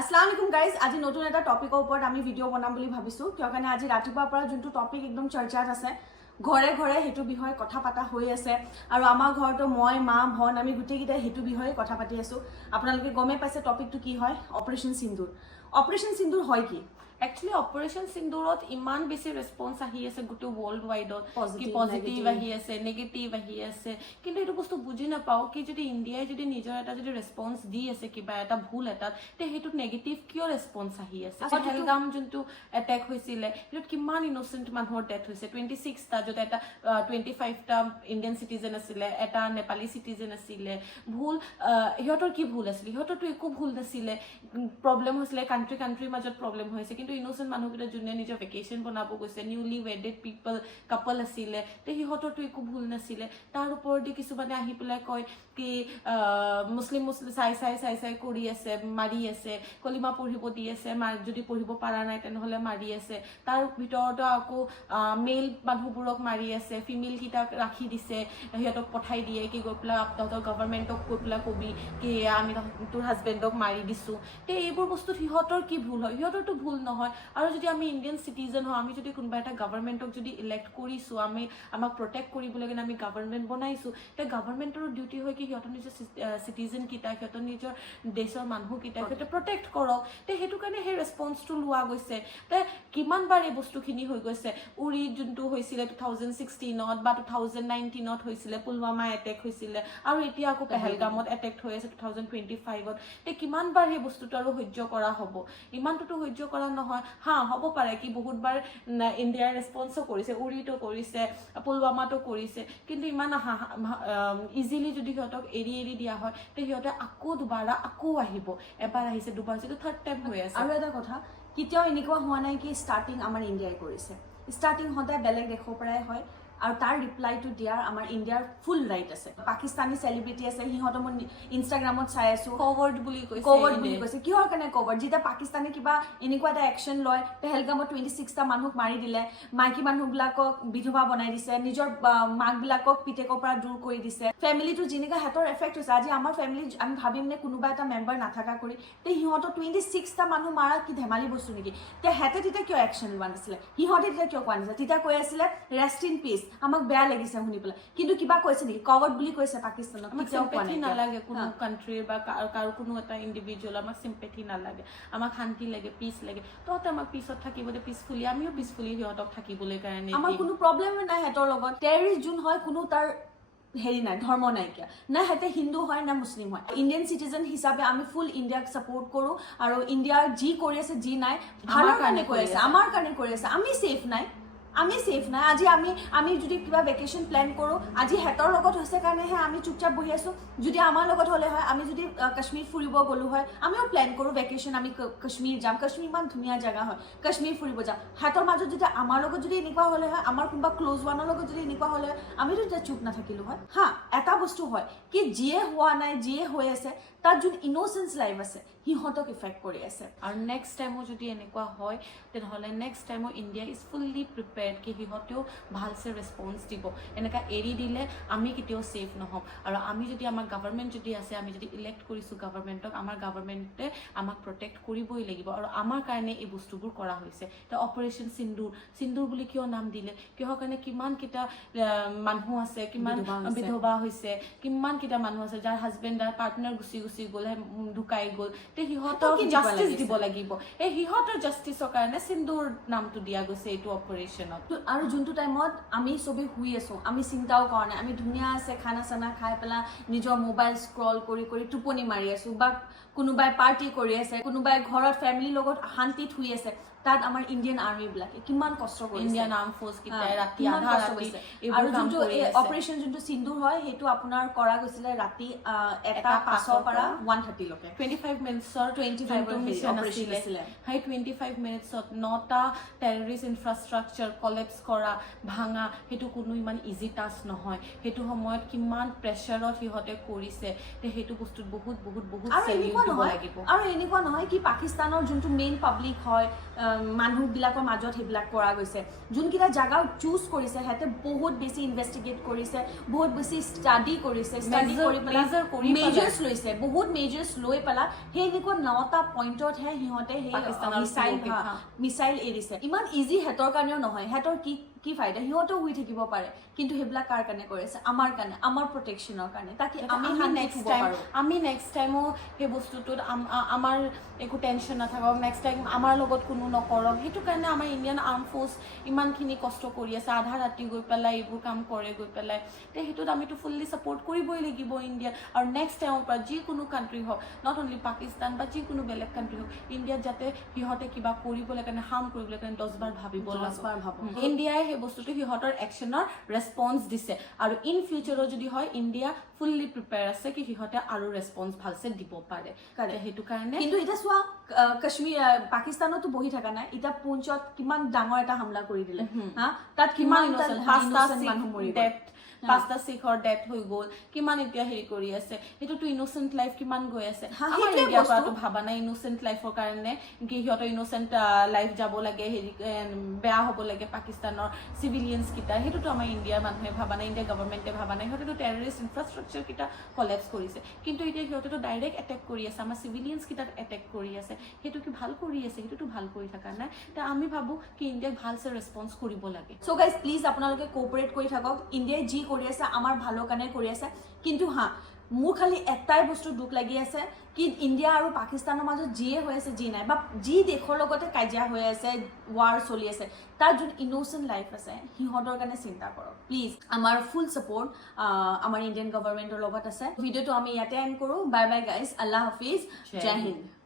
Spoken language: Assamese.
আসসালামু আলাইকুম গাইজ আজি নতুন এটা টপিকৰ ওপৰত আমি ভিডিঅ' বনাম বুলি ভাবিছো কিয় কাৰণে আজি ৰাতিপুৱাৰ পৰা যোনটো টপিক একদম চৰ্চাত আছে ঘৰে ঘৰে হেতু বিষয়ে কথা পাতা হৈ আছে আৰু আমাৰ ঘৰটো মই মা ভন আমি গুটেকিটা হেতু বিষয়ে কথা পাতি আছো আপোনালোকে গমে পাইছে টপিকটো কি হয় অপাৰেশন সিন্দুৰ হয় কি Actually, Operation Sindurot ইমান বেছি রেসপন্স আহি আছে গোটে ওয়ার্ল্ড ওয়াইডত কি পজিটিভ আহি আছে নেগেটিভ আহি আছে কিন্তু এটো বস্তু বুজি নাপাও কি যদি ইন্ডিয়াই যদি নিজৰ এটা যদি রেসপন্স দি আছে কিবা এটা ভুল এটা তে হেতুত নেগেটিভ কিয় রেসপন্স আহি আছে হেলগাম যোনটো অ্যাটাক হৈছিলে এটো কিমান ইনোসেন্ট মানুহৰ ডেথ হৈছে 26 টা যত এটা 25 টা ইন্ডিয়ান সিটিজেন আছিল এটা নেপালী সিটিজেন আছিল ভুল হিহঁতৰ কি ভুল আছিল হিহঁতৰটো একো ভুল নাছিলে প্ৰবলেম হৈছিল কান্ট্ৰি মাজত প্ৰবলেম হৈছে কিন্তু ইনোসেন্ট মানুহকেইটা যোনে নিজৰ ভেকেশন বনাব গৈছে নিউলি ওয়েডেড পিপল কাপল আছিলে তে হিহঁতৰটো একো ভুল নাছিলে তাৰ ওপৰতে কিছু মানে আহি পেলাই কয় কি মুসলিম চাই কৰি আছে মাৰি আছে কলিমা পঢ়িব দি আছে যদি পঢ়িব পাৰা নাই তেনেহলে মাৰি আছে তাৰ ভিতৰতো আকৌ মেল মানুহবোৰক মাৰি আছে ফিমেল কিটাক ৰাখি দিছে হিহঁতক পঠাই দিয়ে কি গৈ পেলাই আপোনালোকৰ গভৰ্ণমেণ্টক কৈ পেলাই কবি কি আমি তোৰ হাজবেণ্ডক মাৰি দিছো তে এইবোৰ বস্তু হিহঁতৰ কি ভুল হয় হিহঁতৰটো ভুল নহয় আৰু যদি আমি ইন্ডিয়ান সিটিজেন হয় আমি যদি কোনোবা এটা গভৰ্ণমেণ্টক যদি ইলেক্ট কৰিছো আমি আমাক প্ৰটেক্ট কৰিবলৈ কাৰণে আমি গভৰ্ণমেণ্ট বনাইছো তে গভৰ্ণমেণ্টৰ ডিউটি হয় কি হিহঁতৰ নিজৰ সিটিজেন কিটা হিহঁতৰ নিজৰ দেশৰ মানুহ কিটা হিহঁতে প্ৰটেক্ট কৰক তে হেতু কাৰণে হে ৰেসপন্সটো লোৱা গৈছে তে কিমান বাৰ এই বস্তুখিনি হৈ গৈছে উৰি যোনটো হৈছিল 2016ত বা 2019ত হৈছিল পুলৱামা এটেক হৈছিল আৰু এতিয়া আকৌ পেহেলগামত এটেক হৈ আছে 2025ত তে কিমান বাৰ এই বস্তুটো আৰু সহ্য কৰা হ'ব ইমানটো সহ্য কৰা নহয় হা হ'ব পাৰে কি বহুত বাৰ ইন্ডিয়াৰ ৰেসপন্সো কৰিছে উৰিটো কৰিছে পুলৱামাটো কৰিছে কিন্তু ইমান ইজিলি যদি হিহঁতক এৰি দিয়া হয় তে হিহঁতে আকৌ দুবাৰা আকৌ আহিব এবাৰ আহিছে দুবাৰ যেটো থাৰ্ড টাইম হৈ আছে আৰু এটা কথা কেতিয়াও এনেকুৱা হোৱা নাই কি ষ্টাৰ্টিং আমাৰ ইণ্ডিয়াই কৰিছে ষ্টাৰ্টিং সদায় বেলেগ দেশৰ পৰাই হয় আৰু তাৰ ৰিপ্লাইটো দিয়াৰ আমাৰ ইণ্ডিয়াৰ ফুল ৰাইট আছে পাকিস্তানী সেলিব্ৰিটি আছে হিহঁত মই ইনষ্টাগ্ৰামত চাই আছো কভাৰ্ড বুলি কৈছে কিহৰ কাৰণে কভাৰ্ড যেতিয়া পাকিস্তানে কিবা এনেকুৱা এটা একশ্যন লয় পেহেলগামত 26 টা মানুহক মাৰি দিলে মাইকী মানুহবিলাকক বিধৱা বনাই দিছে নিজৰ মাকবিলাকক পিতেকৰ পৰা দূৰ কৰি দিছে ফেমিলিটো যেনেকা হেতৰ এফেক্ট হৈছে আজি আমাৰ ফেমিলি আমি ভাবিম নে কোনোবা এটা মেম্বাৰ নাথাকা কৰি তে হিহঁতৰ 26 টা মানুহ মাৰা কি ধেমালি বস্তু নেকি তে হেতে তেতিয়া কিয় একশ্যন লোৱা নাছিলে হিহঁতে তেতিয়া কিয় কোৱা নাছিলে তেতিয়া কৈ আছিলে ৰেষ্ট ইন পিচ আমাক বেয়া লাগিছে শুনি পেলাই কিন্তু কিবা কৈছে নেকি কভাৰ্ড বুলি কৈছে পাকিস্তানক আমাক সিম্পেথি নালাগে কোনো কান্ট্ৰিৰ বা কাৰো কোনো এটা ইন্ডিভিজুৱেল আমাক সিম্পেথি নালাগে আমাক শান্তি লাগে পিচ লাগে তহঁতে আমাক পিছত থাকিবলৈ পিচফুলি আমিও পিচফুলি সিহঁতক থাকিবলৈ কাৰণে আমাৰ কোনো প্ৰব্লেম নাই হেতৰ লগত টেৰৰিষ্ট যোন হয় কোনো তাৰ হেৰি নাই ধৰ্ম নাইকিয়া না হেতে হিন্দু হয় না মুছলিম হয় ইণ্ডিয়ান সিটিজেন হিচাপে আমি ফুল ইণ্ডিয়াক সাপোৰ্ট কৰো আৰু ইণ্ডিয়াৰ যি কৰি আছে যি নাই ভালৰ কাৰণে কৰি আছে আমাৰ কাৰণে কৰি আছে আমি সেফ নাই আজি আমি যদি কিবা ভেকেশন প্ল্যান কৰো আজি হেতৰ লগত হৈছে কাৰণেহে আমি চুপচাপ বহি আছো যদি আমাৰ লগত হলে হয় আমি যদি কাশ্মীৰ ফুৰিব গলো হয় আমিও প্ল্যান কৰো ভেকেশন আমি কাশ্মীৰ যাম কাশ্মীৰ ইমান ধুনীয়া জায়গা হয় কাশ্মীৰ ফুৰিব যাম হেতৰ মাজত যদি আমাৰ লগত যদি এনেকুৱা হলে হয় আমাৰ কোনোবা ক্লোজ ওৱানৰ লগত যদি এনেকুৱা হলে আমিতো তেতিয়া চুপ নাথাকিলো হয় হা এটা বস্তু হয় কি যিয়ে হোৱা নাই যিয়ে হৈ আছে তাৰ যোন ইনোসেন্স লাইফ আছে হিহঁতক ইফেক্ট কৰি আছে আৰু নেক্সট টাইমো যদি এনেকুৱা হয় তেনেহ'লে নেক্সট টাইমো ইণ্ডিয়া ইজ ফুল্লি প্ৰিপেয়াৰ্ড কি সিহঁতেও ভালছে ৰেসপন্স দিব এনেকা এৰি দিলে আমি কেতিয়াও সেফ নহম আৰু আমি যদি আমাৰ গভৰ্ণমেণ্ট যদি আছে আমি যদি ইলেক্ট কৰিছো গভৰ্ণমেণ্টক আমাৰ গভৰ্ণমেণ্টে আমাক প্ৰটেক্ট কৰিবই লাগিব আৰু আমাৰ কাৰণে এই বস্তুবোৰ কৰা হৈছে তে অপাৰেশ্যন সিন্দুৰ বুলি কিয় নাম দিলে কিহৰ কাৰণে কিমান কিটা মানুহ আছে কিমান বিধৱা হৈছে কিমান কিটা মানুহ আছে যাৰ হাজবেণ্ড যাৰ পাৰ্টনাৰ গুচি গ'ল ঢুকাই গ'ল তে হিহঁতক জাষ্টিস দিব লাগিব এই হিহঁতৰ জাষ্টিসৰ কাৰণে সিন্দুৰ নামটো দিয়া গৈছে এইটো অপাৰেশ্যনত আৰু যোনটো টাইমত আমি সবে শুই আছো আমি চিন্তাও কৰা নাই আমি ধুনীয়া আছে খানা চানা খাই পেলা নিজৰ মোবাইল স্ক্ৰল কৰি টোপনি মাৰি আছো বা কোনোবাই পাৰ্টি কৰি আছে কোনোবাই ঘৰত ফেমিলিৰ লগত শান্তিত শুই আছে তাত আমাৰ ইণ্ডিয়ান আৰ্মি বিলাকে কিমান কষ্ট কৰিছে ইণ্ডিয়ান আৰ্ম ফ'ৰ্চ কিটাই ৰাতি আধা ৰাতি আৰু যোনটো অপাৰেশ্যন যোনটো সিন্দুৰ হয় হেতু আপোনাৰ কৰা গৈছিল ৰাতি 1:05 পৰা 1:30 লৈকে 25 মিনিটছৰ 25 মিনিটছৰ অপাৰেশ্যন আছিল হাই 25 মিনিটছত 9টা টেৰৰিষ্ট ইনফ্ৰাষ্ট্ৰাকচাৰ কলেপস কৰা ভাঙা হেতু কোনো ইমান ইজি টাস্ক নহয় হেতু সময়ত কিমান প্ৰেছাৰত হিহঁতে কৰিছে তে হেতু বস্তুত বহুত সেলিউট দিব লাগিব আৰু এনেকুৱা নহয় কি পাকিস্তানৰ যোনটো মেইন পাব্লিক হয় মানুহবিলাকৰ মাজত হেবিলাক কৰা গৈছে যোনকিটা জায়গা চুজ কৰিছে হেতে বহুত বেছি ইনভেষ্টিগেট কৰিছে বহুত বেছি ষ্টাডি কৰি পেলা মেজাৰ্স লৈছে বহুত মেজাৰ্স লৈ পেলা সেই এনেকুৱা 9টা পইণ্টতহে সিহঁতে সেই পাকিস্তানৰ মিছাইল এৰিছে ইমান ইজি হেতৰ কাৰণেও নহয় হেতৰ কি ফাইদা সিহঁতেও শুই থাকিব পাৰে কিন্তু সেইবিলাক কাৰ কাৰণে কৰিছে আমাৰ কাৰণে আমাৰ প্ৰটেকশ্যনৰ কাৰণে তাকে আমি নেক্সট টাইমো সেই বস্তুটোত আমাৰ একো টেনশ্যন নাথাকক নেক্সট টাইম আমাৰ লগত কোনো নকৰক সেইটো কাৰণে আমাৰ ইণ্ডিয়ান আৰ্ম ফ'ৰ্চ ইমানখিনি কষ্ট কৰি আছে আধা ৰাতি গৈ পেলাই এইবোৰ কাম কৰে গৈ পেলাই তে সেইটোত আমিতো ফুল্লি ছাপোৰ্ট কৰিবই লাগিব ইণ্ডিয়া আৰু নেক্সট টাইমৰ পৰা যিকোনো কাণ্ট্ৰি হওক নট অনলি পাকিস্তান বা যিকোনো বেলেগ কাণ্ট্ৰি হওক ইণ্ডিয়াত যাতে সিহঁতে কিবা কৰিবলৈ কাৰণে হাৰ্ম কৰিবলৈ কাৰণে 10 বাৰ ভাবিব লাগিব ইণ্ডিয়াই সেই বস্তুটো সিহঁতৰ একশ্যনৰ ৰেছপন্স দিছে আৰু ইন ফিউচাৰো যদি হয় ইণ্ডিয়া ফুল্লি প্ৰিপেয়াৰ আছে কি সিহঁতে আৰু ৰেছপন্স ভালছে দিব পাৰে সেইটো কাৰণে কিন্তু এটা চোৱা কাশ্মীৰ পাকিস্তানতো বহি থকা নাই এতিয়া পুঞ্চত কিমান ডাঙৰ এটা হামলা কৰি দিলে হা তাত কিমান মানুহ মৰি গ'ল 5টা শিখৰ ডেথ হৈ গ'ল কিমান এতিয়া হেৰি কৰি আছে সেইটোতো ইনোচেণ্ট লাইফ কিমান গৈ আছে আমাৰ ইণ্ডিয়াৰ পৰাতো ভাবা নাই ইনোচেণ্ট লাইফৰ কাৰণে কি সিহঁতৰ ইনোচেণ্ট লাইফ যাব লাগে হেৰি বেয়া হ'ব লাগে পাকিস্তানৰ চিভিলিয়ানছ কেইটা সেইটোতো আমাৰ ইণ্ডিয়াৰ মানুহে ভাবা নাই ইণ্ডিয়াৰ গভৰ্ণমেণ্টে ভাবা নাই সিহঁতেতো টেৰৰিষ্ট ইনফ্ৰাষ্ট্ৰাকচাৰ কেইটা কলেপছ কৰিছে কিন্তু এতিয়া সিহঁতেতো ডাইৰেক্ট এটেক কৰি আছে আমাৰ চিভিলিয়ানছ কেইটাত এটেক কৰি আছে সেইটো কি ভাল কৰি আছে সেইটোতো ভাল কৰি থকা নাই তে আমি ভাবো কি ইণ্ডিয়াক ভালছে ৰেছপন্স কৰিব লাগে সো গাইজ প্লিজ আপোনালোকে কোঅপাৰেট কৰি থাকক ইণ্ডিয়াই যি কৰি আছে আমাৰ ভালৰ কাৰণে কৰি আছে কিন্তু হা মোৰ খালি এটাই বস্তু দুখ লাগি আছে কি ইণ্ডিয়া আৰু পাকিস্তানৰ মাজত যিয়ে হৈ আছে যি নাই বা যি দেশৰ লগতে কাজিয়া হৈ আছে ৱাৰ চলি আছে তাৰ যোন ইনোচেণ্ট লাইফ আছে সিহঁতৰ কাৰণে চিন্তা কৰক প্লিজ আমাৰ ফুল ছাপোৰ্ট আমাৰ ইণ্ডিয়ান গভৰ্ণমেণ্টৰ লগত আছে ভিডিঅ'টো আমি ইয়াতে এণ্ড কৰোঁ বাই বাই গাইজ আল্লাহ হাফিজ জয় হিন্দ